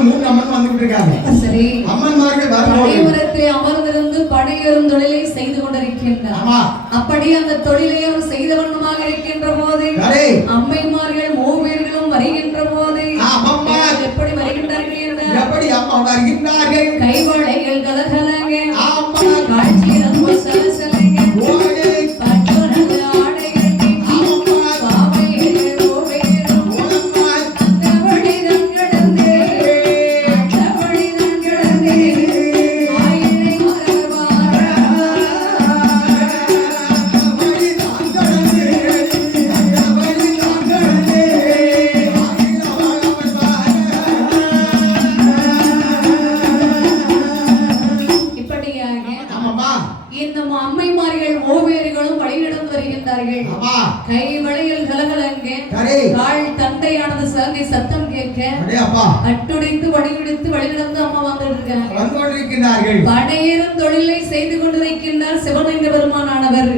அம்மன் 3 அம்மன் வந்துட்டு இருக்காங்க. சரி. அம்மன்மார்கள் படைவரத்தை அமர்ந்திருந்து படையேறும் தொழிலை செய்து கொண்டிருக்கின்றார். ஆமா. அப்படி அந்த தொழிலை அவர் செய்த வண்ணமாக இருக்கின்ற போது அம்மைமார்கள் மூவேர்களும் வருகின்ற போது எப்படி வருகின்றார்கள் என்றால் எப்படி அம்மா வருகின்றார்கள்? கைவளைகள் கலகலங்க, காட்சி ரொம்ப சலசலங்க, கைவளையில் கலகலங்க, கால் தண்டையானது சாகை சத்தம் கேட்க அட்டுடைத்து வடிவெடுத்து வழிநடந்து அம்மா வந்திருக்கிறார்கள். படையேறும் தொழிலை செய்து கொண்டிருக்கின்றார் சிவனைந்த பெருமானானவர்.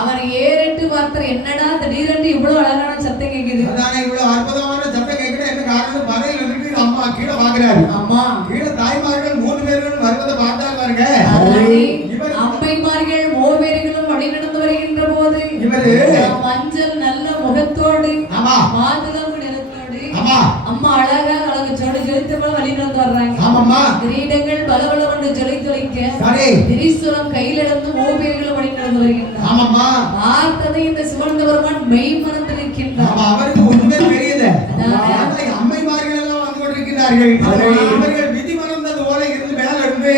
அவர் ஏறிட்டு பார்த்தார், என்னடா திடீரென்று இவ்வளவு அழகான சத்தம் கேட்குது, இவ்வளவு அற்புதமான சத்தம் கேட்குது, என்ன காரணம்? படையில் இருக்கு. அம்மா கீழே பாக்குறாரு. அம்மா கீழே தாய்மார்கள் 3 பேர்களும் வருவதை பார்த்தாங்க. அம்மைமார்கள் மூவேர்களும் வழிநடந்து வருகின்ற போது மஞ்சள் நல்ல முகத்தோடு மாதுளம்பு நிறத்தோடு அம்மா அழகா அழகு சொடு ஜொலித்தவள் வழிநடந்து வர்றாங்க. கிரீடங்கள் பலபலவென்று ஜொலித்தொழிக்க திரிசூலம் கையில் எடுத்து மூவேர்களும் வழிநடந்து வருகின்றார். பார்த்ததை இந்த சிவந்த பெருமான் மெய் மறந்து நிற்கின்றார். அவருக்கு ஒன்றுமே தெரியல. அம்மைமார்கள் எல்லாம் வந்து கொண்டிருக்கிறார்கள். விதி மறந்தது போல இருந்து மேல இருந்து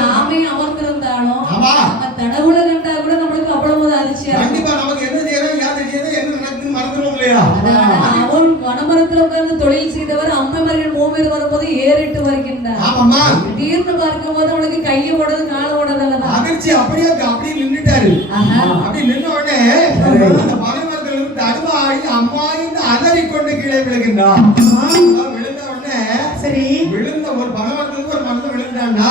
நாமே அமர்ந்திருந்தாலும் தடவுல கண்டா கூட நம்மளுக்கு அவ்வளவு அதிர்ச்சியா கண்டிப்பா நமக்கு என்ன செய்யறோம், யாரு செய்யறோம், என்ன நடக்குன்னு மறந்துடும் இல்லையா? அவன் வனமரத்துல உட்கார்ந்து தொழில் செய்தவர் அம்மைமார்கள் மூவேர் வரும்போது ஏறிட்டு வருகின்றார். திடீர்னு பார்க்கும் போது அவனுக்கு கையை ஓடுது கால ஓடுதல்ல அதிர்ச்சி. அப்படியே நின்றுட்டாரு. அப்படி நின்ன உடனே அந்த பனைமரத்துல இருந்து தடுமாறி அம்மா என்று அலறிக்கொண்டு கீழே விழுகின்றான். விழுந்த உடனே சரி விழுந்த ஒரு பனைமரத்துல ஒரு மரத்துல விழுந்தான்னா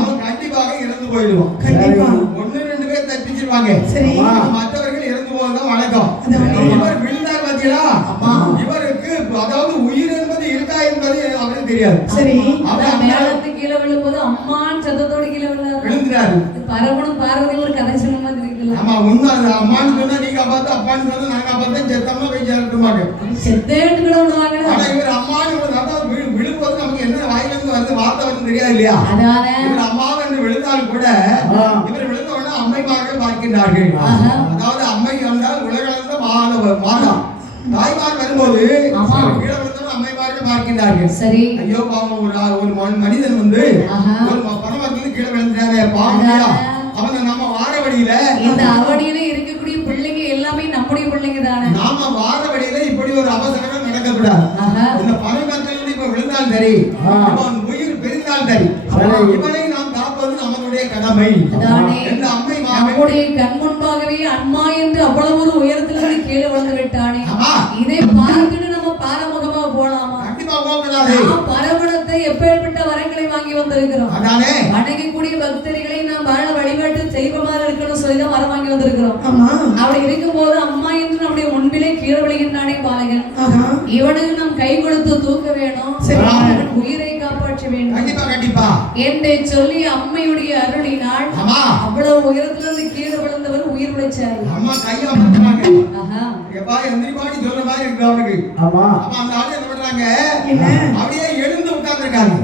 அவன் கண்டிப்பாக இறந்து போயிடுவான். கண்டிப்பா 1-2 பேர் தப்பிச்சிருவாங்க. மற்றவர்கள் இறந்து போவதுதான் வழக்கம். இவர் விழுந்தார் பாத்தீங்களா? இவருக்கு அதாவது உயிர் என்பது இருக்கா என்பது அவருக்கு தெரியாது. சரி மேலத்து கீழே விழும்போது அம்மான் சத்தத்தோடு கீழே விழுந்தாரு. பரவணும் பார்வதி ஒரு கதை சொன்ன மாதிரி இருக்குல்ல. ஆமா உண்மை. அம்மான்னு சொன்னா நீங்க பார்த்து, அப்பான்னு சொன்னா நாங்க பார்த்தேன், செத்தம்மா போய் சேர்த்துமாங்க, செத்தேட்டு கூட விடுவாங்க. ஆனா இவர் அம்மான்னு விழும்போது நமக்கு என்ன வாயில இருந்து வந்து வார்த்தை வந்து தெரியாது இல்லையா? இவர் அம்மாவை என்று விழுந்தாலும் கூட இவர் விழுந்த உடனே அம்மைமார்கள் பார்க்கின்றார்கள். அதாவது அம்மை வந்தால் உலகளந்த மாதா தாய்மார் வரும்போது கீழே விழுந்தோம் அம்மைமார்கள் பார்க்கின்றார்கள். சரி ஐயோ பாவம், ஒரு மனிதன் வந்து ஒரு பணவத்திலிருந்து கீழே விழுந்தாரு பாவம். அவங்க நம்ம வார வழியில இந்த அவடியில இருக்கக்கூடிய பிள்ளைங்க எல்லாமே நம்முடைய பிள்ளைங்க தானே. நாம வார வழியில இப்படி ஒரு அவசரம் நடக்கக்கூடாது. இந்த பணவத்திலிருந்து இப்ப விழுந்தால் சரி, உயிர் பெரிந்தால் சரி, இவனை நாம் காப்பது நம்மளுடைய கடமை. நம்முடைய கண் முன்பாகவே அம்மா என்று அவ்வளவு ஒரு உயரத்திலிருந்து கீழே விழுந்து விட்டானே, இதை பார்த்துட்டு நம்ம பாரமுகமா போலாமா? பரவணத்தை எப்பேற்பட்ட வரங்களை வாங்கி வந்திருக்கிறோம். வணங்கக்கூடிய பக்தர்களை நாம் வாழ வழிபாட்டு செய்வமாக இருக்கணும் சொல்லிதான் வர வாங்கி வந்திருக்கிறோம். அப்படி இருக்கும் போது அம்மா என்று நம்முடைய முன்பிலே கீழே விழுகின்றானே பாலகன், இவனுக்கு நாம் கை கொடுத்து தூக்க வேணும், உயிரை காப்பாற்ற வேண்டும் என்று சொல்லி அம்மையுடைய அருளினால் அவ்வளவு உயரத்திலிருந்து கீழே விழுந்தவர் உயிர் உழைச்சார். அப்படியே எழுந்து உட்கார்ந்துருக்காங்க.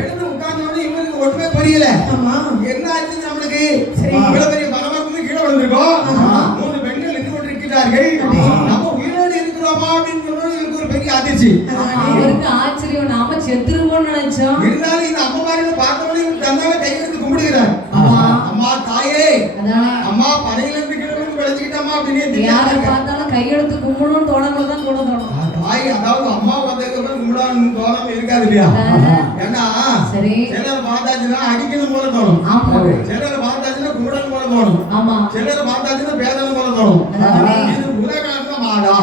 எழுந்து உட்கார்ந்து இவருக்கு ஒண்ணுமே புரியல. என்ன ஆச்சு நம்மளுக்கு? இவ்வளவு பெரிய பலமாக கீழே விழுந்திருக்கோம். 3 பெண்கள் நின்று கொண்டிருக்கிறார்கள். நம்ம உயிரோடு இருக்கிறோமா அப்படின்னு சொன்னோம். இவருக்கு ஒரு பெரிய அதிர்ச்சி. இவருக்கு ஆச்சரியம், நாம செத்துருவோம்னு நினைச்சோம். இருந்தாலும் இந்த அம்மா மாதிரி பார்த்தோன்னே தன்னாவே கையெழுத்து கும்பிடுகிறார். அம்மா தாயே, அம்மா படையிலிருந்து கீழே விளைச்சிக்கிட்டம்மா அப்படின்னு யாரை பார்த்தாலும் கையெழுத்து கும்பிடணும்னு தோணதான் கூட தோணும். தாய் அதாவது அம்மா வந்ததுக்கு கும்பிடான்னு தோணாம இருக்காது இல்லையா? ஏன்னா சிலர் பார்த்தாச்சுன்னா அடிக்கணும் போல தோணும், சிலர் பார்த்தாச்சுன்னா கும்பிடணும் போல தோணும், சிலர் பார்த்தாச்சுன்னா பேதனம் போல தோணும். இது உலகளந்த மாதா,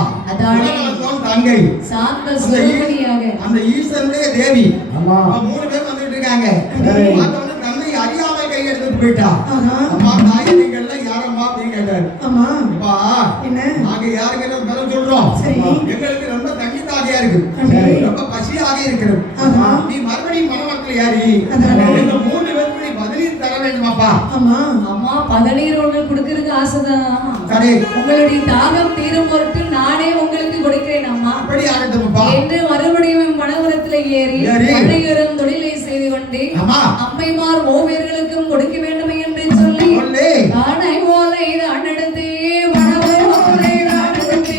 உலகளந்தோம் தங்கை, அந்த ஈஸ்வரனுடைய தேவி. 3 பேர் வந்துட்டு இருக்காங்க. பார்த்தோம்னா தன்னை அறியாம கை எடுத்துட்டு போயிட்டா. அம்மா தாயை நீங்க எல்லாம் யாரம்மா அப்படின்னு கேட்டாரு. நாங்க யாருக்கு சொல்றோம், எங்களுக்கு ரொம்ப தண்ணி தாகையா இருக்கு, ரொம்ப பசியா பதினீராக இருக்கிறது. நீ மறுபடியும் மணமக்கள் யாரி இந்த 3 பேருக்கு பதினீர் தர வேண்டுமாப்பா? அம்மா பதினீர் ஒன்று கொடுக்கறதுக்கு ஆசைதான். சரி, உங்களுடைய தாகம் தீரும் பொருட்டு நானே உங்களுக்கு கொடுக்கிறேன் அம்மா. அப்படி ஆகட்டும்ப்பா என்று மறுபடியும் மணவரத்தில் ஏறி பழையரும் தொழிலை செய்து கொண்டு அம்மைமார் மூவேர்களுக்கும் கொடுக்க வேண்டும் என்று சொல்லி ஆனை ஓலை தான் எடுத்து மணவர் ஓலை தான் எடுத்து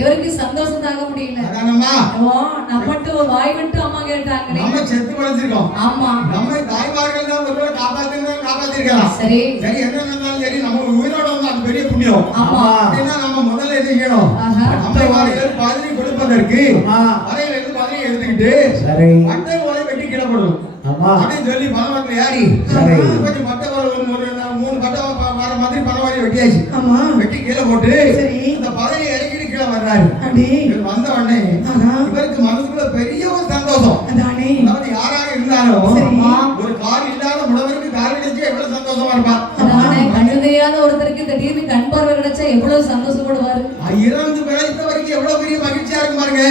இவருக்கு சந்தோஷம் தாங்க முடியல. நம்மட்டு வாய் விட்டு அம்மா கேட்டாங்க. நம்ம செத்து படுத்திருக்கோம். ஆமா, நம்ம தாய்மார்கள் தான் ஒருவேளை காப்பாத்திருக்கலாம். சரி சரி, என்ன இருந்தாலும் சரி, நம்ம உயிரோட வந்து அது பெரிய புண்ணியம். ஆமா, அப்படின்னா நம்ம முதல்ல என்ன செய்யணும்? அம்மைமார்கள் பதினி கொடுப்பதற்கு அறையில இருந்து பதினி எடுத்துக்கிட்டு சரி மட்டை ஓலை வெட்டி கீழே போடணும். அப்படின்னு சொல்லி மணமக்கள் யாரி கொஞ்சம் மட்டை ஒரு 3 பட்டை வர மாதிரி பணவாரி வெட்டியாச்சு. வெட்டி கீழே போட்டு இந்த பதவி இறக்கிட்டு கீழே வர்றாரு. வந்த உடனே இவருக்கு மனசுக்குள்ள பெரிய ஒரு சந்தோஷம். அதாவது யாராக இருந்தாலும் ஒரு கால் இல்லாத முடவருக்கு கால் கிடைச்சா எவ்வளவு சந்தோஷமா இருப்பான். கண்ணுதையாத ஒருத்தருக்கு திடீர்னு கண் பார்வை கிடைச்சா எவ்வளவு சந்தோஷப்படுவாரு. இறந்து பிழைத்த வரைக்கும் எவ்வளவு பெரிய மகிழ்ச்சியா இருக்கும் பாருங்க.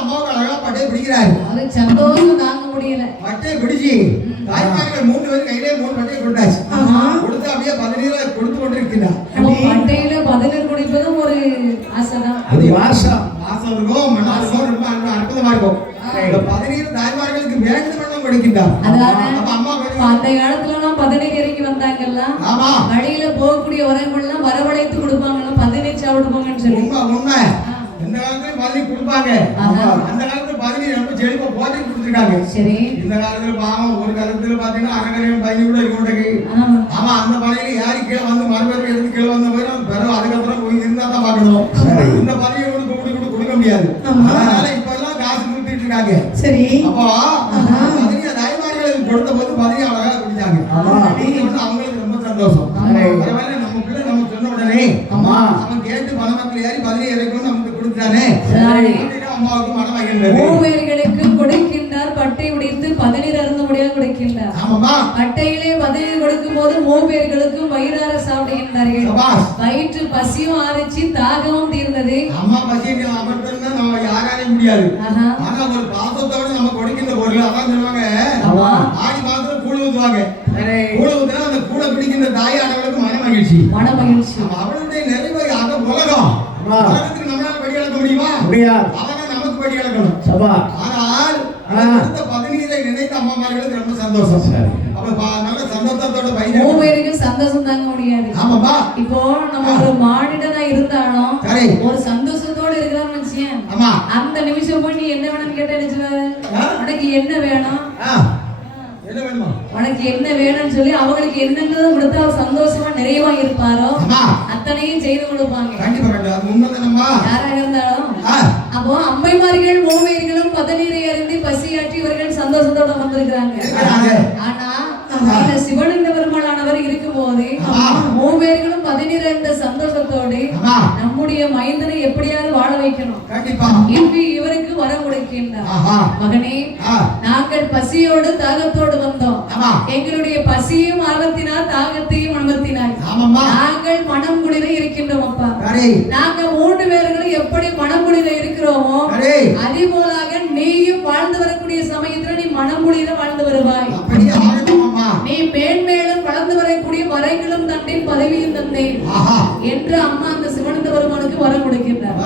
அம்மாவுக்கு அழகா பட்டையை பிடிக்கிறாரு. அது சந்தோஷம் தாங்க முடியல. பட்டையை பிடிச்சி தாய்மார்கள் 3 பேர் கையிலே 3 பட்டையை கொடுத்தாச்சு. கொடுத்து அப்படியே 17 கொடுத்து கொண்டிருக்கிறார். பட்டையில 17 குடிப்பதும் ஒரு ஆசைதான். அது வாசம் இருக்கும், மனசும் ரொம்ப அற்புதமா இருக்கும். இந்த 17 தாய்மார்களுக்கு வேண்டும் கொடுக்கின்றார். அம்மா அந்த காலத்துல எல்லாம் 17 இறங்கி வந்தாங்கல்ல, வழியில போகக்கூடிய வரவங்கெல்லாம் வரவழைத்து கொடுப்பாங்கல்ல, 17 சாப்பிட்டு போங்கன்னு சொல்லி. உண்மை. இந்த காலத்துல 17 கொடுப்பாங்க. அந்த காலத்துல 17 ரொம்ப செழிப்பா போட்டி கொடுத்துருக்காங்க. சரி, இந்த காலத்துல பாவம் ஒரு காலத்துல பாத்தீங்கன்னா அரங்கரையும் 17 கூட இருக்க மாட்டேங்குது. ஆமா, அந்த 17 யாரு கீழே வந்து மறுபடியும் எடுத்து கீழே வந்த போயிடும். பிறகு அதுக்கப்புறம் போய் இருந்தா தான் பார்க்கணும். இந்த 17 கொடுக்க முடியாது. அதனால இப்ப எல்லாம் காசு கொடுத்துட்டு இருக்காங்க. சரி, அப்போ 17 தாய்மார்களுக்கு கொடுத்த போது 17 அழகா குடிச்சாங்க. அவங்களுக்கு ரொம்ப சந்தோஷம். பரவாயில்ல, நம்ம பிள்ளை நம்ம சொன்ன உடனே அவன் கேட்டு மணமக்கள் யாரி 17 இறக்கும் நமக்கு கொடுத்தானே, அம்மாவுக்கு மனம் ஆகின்றது. மூவேர்களுக்கு கொடுக்கின்றார், பட்டை உடைத்து 17 அருந்து முடியாது கொடுக்கின்றார். பட்டையிலே 17 கொடுக்கும் போது மூவேர்களுக்கும் வயிறார சாப்பிடுகின்றார்கள். வயிற்று பசியும் ஆறிச்சு, தாகமும் தீர்ந்தது. அம்மா பசி அமர்த்தா நம்ம யாராலையும் முடியாது. ஆனா ஒரு பாசத்தோட நம்ம கொடுக்கின்ற பொருள் அதான் சொல்லுவாங்க. ஆடி மாதத்துல கூழ் ஊத்துவாங்க. கூழ் ஊத்துனா அந்த கூழ பிடிக்கின்ற தாயானவர்களுக்கு மன மகிழ்ச்சி. அவளுடைய நிறைவு ஆக உலகம். உலகத்துக்கு நம்மளால படி அளக்க முடியுமா? முடியாது. அவங்க நமக்கு படி அளக்கணும். ஆனால் அந்த 17 நினைத்த அம்மாமார்களுக்கு ரொம்ப சந்தோஷம். அப்ப நல்ல சந்தோஷத்தோட மூவேருக்கு சந்தோஷம் தாங்க முடியாது. ஆமாப்பா, இப்போ நம்ம ஒரு மானிடனா இருந்தாலும் ஒரு சந்தோஷத்தோட இருக்கிறோம்னு நினைச்சேன். அந்த நிமிஷம் போய் நீ என்ன வேணும்னு கேட்டா நினைச்சுவாரு, உனக்கு என்ன வேணும், என்ன வேணுமா, உனக்கு என்ன வேணும்னு சொல்லி அவங்களுக்கு என்னென்ன கொடுத்தா சந்தோஷமா நிறைவா இருப்பாரோ அத்தனையும் செய்து கொடுப்பாங்க. கண்டிப்பா, அது உண்மைதானம்மா. யாராக இருந்தாலும் அப்போ அம்மைமார்கள் மூவேர்களும் பதநீரை அருந்தி பசியாற்றி இவர்கள் சந்தோஷத்தோட வந்திருக்கிறாங்க. ஆனா இந்த சிவனந்த பெருமாளானவர் இருக்கும்போது மூவேர்களும் பதநீர் இருந்த சந்தோஷத்தோடு நம்முடைய மைந்தனை எப்படியாவது வாழ வைக்கணும் என்று இவருக்கு வரம் கொடுக்கின்றார். மகனே, நாங்கள் பசியோடு தாகத்தோடு வந்தோம். எங்களுடைய பசியும் ஆர்வத்தினால் தாகத்தையும் அமர்த்தினார். நாங்கள் மனம் குளிர இருக்கின்றோம் அப்பா. நாங்க 3 பேர்களும் எப்படி மனம் குளிர இருக்கிறோமோ அதே போலாக நீயும் வாழ்ந்து வரக்கூடிய சமயத்துல நீ மனம் குளிர வாழ்ந்து வருவாய். நீ மேன்மேலும் வளர்ந்து வரக்கூடிய வரைகளும் தந்தேன், பதவியும் தந்தேன் என்று அம்மா அந்த சிவனந்த பெருமானுக்கு வரம் கொடுக்கின்றார்.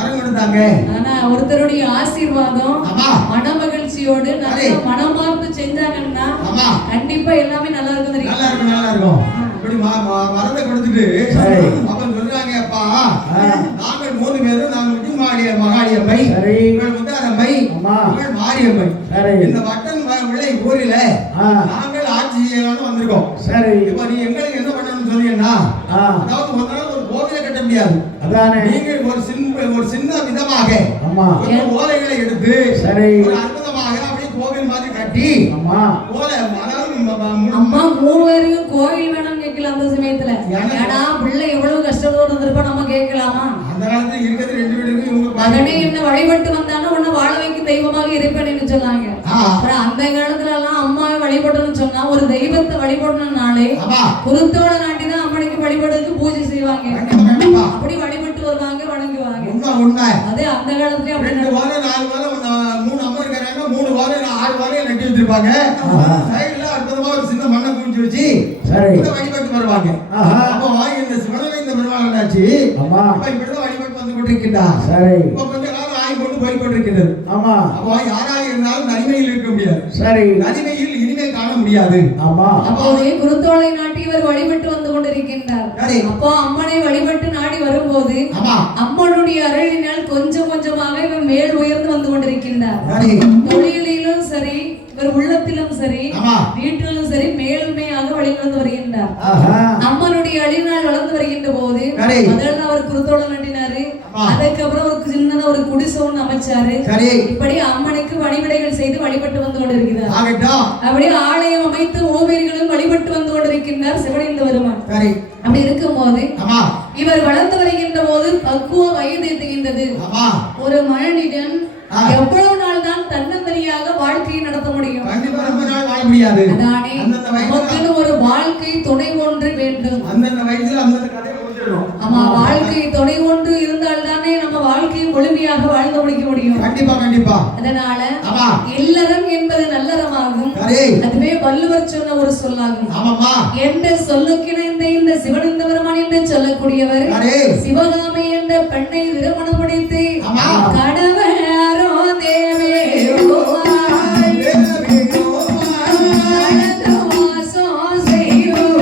ஆனா ஒருத்தருடைய ஆசீர்வாதம் மனமகிழ்ச்சியோடு நல்ல மனமார்ந்து செஞ்சாங்கன்னா கண்டிப்பா எல்லாமே நல்லா இருக்கும். தெரியும் மரத்தை கொடுத்துட்டு அவன் சொல்றாங்க, அப்பா நாங்கள் 3 பேரும் நாங்கள் முட்டிமாடிய மகாளியம்மை, முத்தாரம்மை, மாரியம்மை, இந்த வட்டன் விளை ஊரில நாங்கள் ஆட்சி செய்யலாம்னு வந்திருக்கோம். இப்ப நீ எங்களுக்கு என்ன பண்ணணும்னு சொன்னீங்கன்னா, அதாவது ஒரு கோவிலை கட்ட முடியாது. நீங்கள் ஒரு சின்ன விதமாக ஓலைகளை எடுத்து ஒரு அற்புதமாக அப்படியே கோவில் மாதிரி கட்டி ஓலை அம்மா 3 பேருக்கும் கோவில் வேணும்னு கேட்கல. அந்த சமயத்துல ஏடா பிள்ளை எவ்வளவு கஷ்டத்தோடு இருந்திருப்பா, நம்ம கேட்கலாமா? அந்த காலத்துல இருக்கிறது 2 வீடுக்கு மகனே என்ன வழிபட்டு வந்தானா உன்னை வாழ வைக்கும் தெய்வமாக இருப்பேன்னு சொன்னாங்க. அப்புறம் அந்த காலத்துல எல்லாம் அம்மாவை வழிபடணும்னு சொன்னா ஒரு தெய்வத்தை வழிபடணும்னாலே குருத்தோட நாட்டிதான் அம்மனுக்கு வழிபடுறதுக்கு பூஜை செய்வாங்க. அப்படி வழிபட்டு வருவாங்க, வணங்குவாங்க. அதே அந்த காலத்துல 2 வாரம் 4 வாரம் 3 அம்மா இருக்காங்க, 3 வாரம் 6 வாரம் நட்டி வச்சிருப்பாங்க. சைடுல அற்புதமா ஒரு சின்ன மண்ணை குமிச்சு வச்சு வழிபட்டு வருவாங்க. அப்போ இந்த சிவனந்த பெருமாளாச்சு இப்படிதான் வழிபட்டு வந்து கொண்டிருக்கின்றார். இப்ப கொஞ்ச காலம் ஆகி கொண்டு போய் கொண்டிருக்கின்றது. அப்போ யாராக இருந்தாலும் தனிமையில் இருக்க முடியாது. தனிமையில் இனிமே காண முடியாது. அப்போதே குருத்தோலை நாட்டி இவர் வழிபட்டு வந்து கொண்டிருக்கின்றார். அப்போ அம்மனை வழிபட்டு நாடி வரும்போது அம்மனுடைய அருளினால் கொஞ்சம் கொஞ்சமாக இவர் மேல் உயர்ந்து வந்து கொண்டிருக்கின்றார். தொழிலிலும் சரி, இவர் உள்ளத்திலும் சரி, வீட்டிலும் சரி மேலுமையாக வழிவந்து வருகின்றார். அம்மனுடைய அழிவினால் வளர்ந்து வருகின்ற போது முதல்ல அவர் குருத்தோலை நாட்டினாரு. அதுக்கப்புறம் ஒரு சின்னதா ஒரு குடிசை ஒன்று அமைச்சாரு. இப்படி அம்மனுக்கு வழிவிடைகள் செய்து வழிபட்டு வந்து கொண்டிருக்கிறார். அப்படியே ஆலயம் அமைத்து ஓவியர்களும் வழிபட்டு வந்து கொண்டிருக்கின்றார் சிவனந்த பெருமான். அப்படி இருக்கும் போது இவர் வளர்ந்து வருகின்ற போது பக்குவ வயது எட்டுகின்றது. ஒரு மனிதன் எவ்வளவு நாள் தான் தன்னந்தனியாக வாழ்க்கையை நடத்த முடியும்? அதானே நமக்குன்னு ஒரு வாழ்க்கை துணை ஒன்று வேண்டும். ஆமா, வாழ்க்கை துணை ஒன்று இருந்தால் தானே நம்ம வாழ்க்கையை முழுமையாக வாழ்ந்து முடிக்க முடியும். கண்டிப்பா. அதனால இல்லறம் என்பது நல்லறமாகும். அதுவே வள்ளுவர் சொன்ன ஒரு சொல்லாகும். என்ற சொல்லுக்கிணைந்த இந்த சிவனந்த பெருமான் என்று சொல்லக்கூடியவர் சிவகாமி என்ற பெண்ணை திருமணம் முடித்து